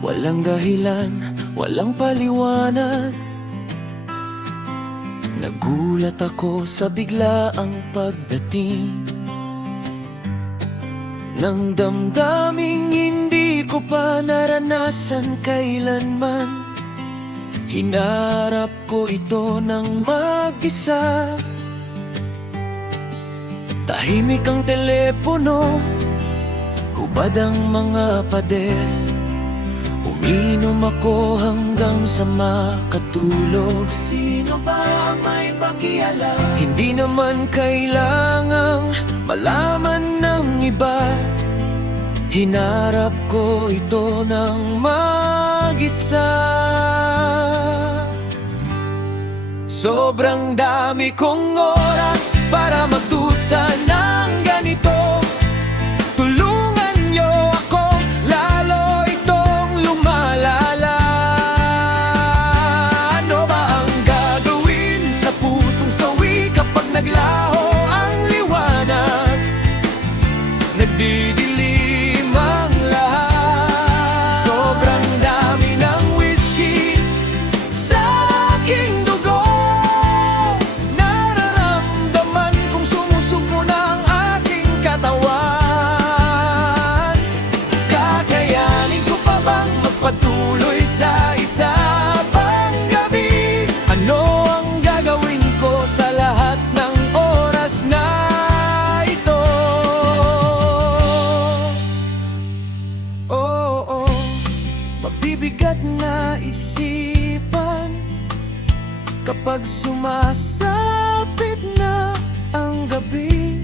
Walang dahilan, walang paliwanag. Nagulat ako sa biglaang pagdating ng damdaming hindi ko pa naranasan kailanman. Hinarap ko ito ng mag-isa. Tahimik ang telepono, hubad ang mga pader. Uminom ako hanggang sa makatulog. Sino ba ang may pakialam? Hindi naman kailangang malaman ng iba. Hinarap ko ito ng mag-isa. Sobrang dami kong oras para magdusa ng ganito. Tulungan niyo ako, lalo itong lumalala. Ano ba ang gagawin sa pusong sawi kapag naglaho ang liwanag? Nagdidilim ang lahat. Sobrang dami ng whiskey sa aking dugo. Nararamdaman kong sumusuko ng aking katawan. Kakayanin ko pa bang magpatuloy sa isa pang gabi? Ano ang gagawin ko sa lahat ng oras na ito? Oo, mabibigat na isipan kapag sumasapit na ang gabi.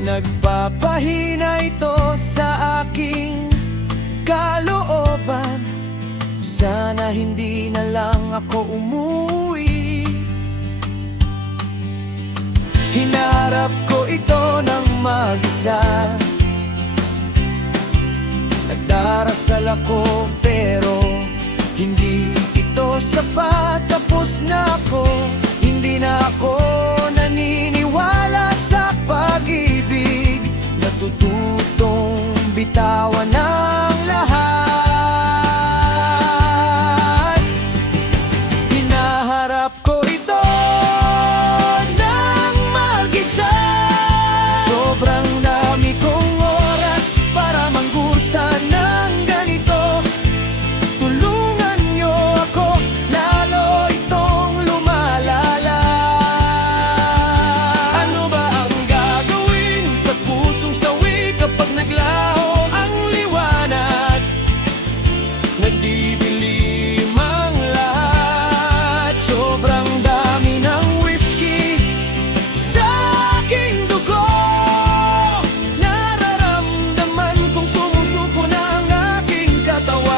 Nagpapahina ito sa aking kalooban. Sana hindi na lang ako umuwi. Hinarap ko ito ng mag-isa. Nagdarasal ako pero hindi ito sapat. Tapos na ako, hindi na ako naniniwala sa pag-ibig. Natututong bitawan ang lahat. Hinaharap ko ito ng mag-isa. Sobrang dami kong oras para manggusa ng ganito. Tulungan niyo ako, lalo itong lumalala. Ano ba ang gagawin sa pusong sawi kapag naglaho ang liwanag? Nagdidilim ang lahat. Sobrang dami ng whiskey sa aking dugo. Nararamdaman kong sumusuko na ang aking katawan.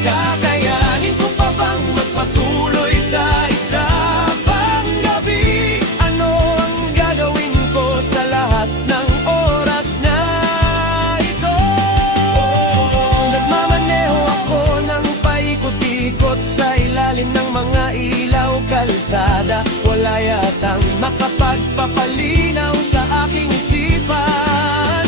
Kakayanin ko pa bang magpatuloy sa isa pang gabi? Ano ang gagawin ko sa lahat ng oras na ito? Nagmamaneho ako ng paikot-ikot sa ilalim ng mga ilaw kalsada. Wala yatang makapagpapalinaw sa aking isipan.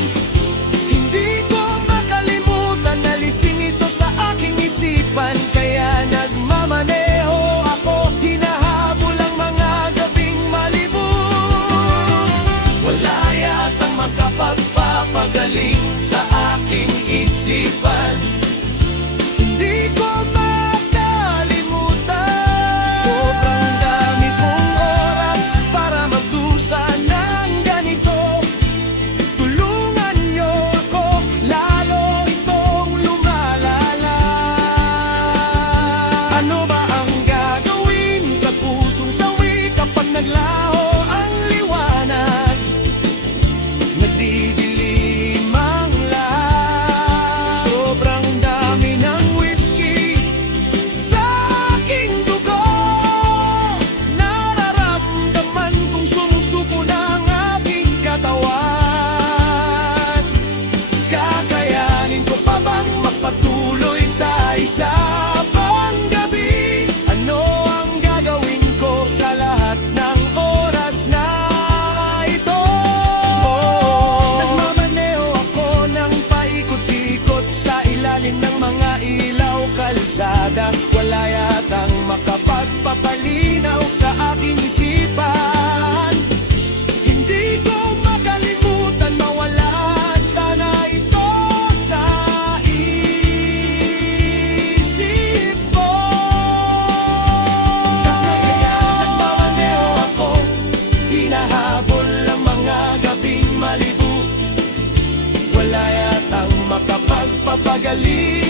Hindi ko makalimutan, alisin ito sa aking isipan. Kaya nagmamaneho ako, hinahabol ang mga gabing malibog. Wala yatang makapagpapagaling sa aking isipan. Hindi ko makalimutan. Sobrang dami kong oras para magdusa ng ganito. Tulungan niyo ako, lalo itong lumalala. Ano ba ang gagawin sa pusong sawi kapag naglaho ang liwanag? Nagdidilim ang lahat. Sobrang gagaling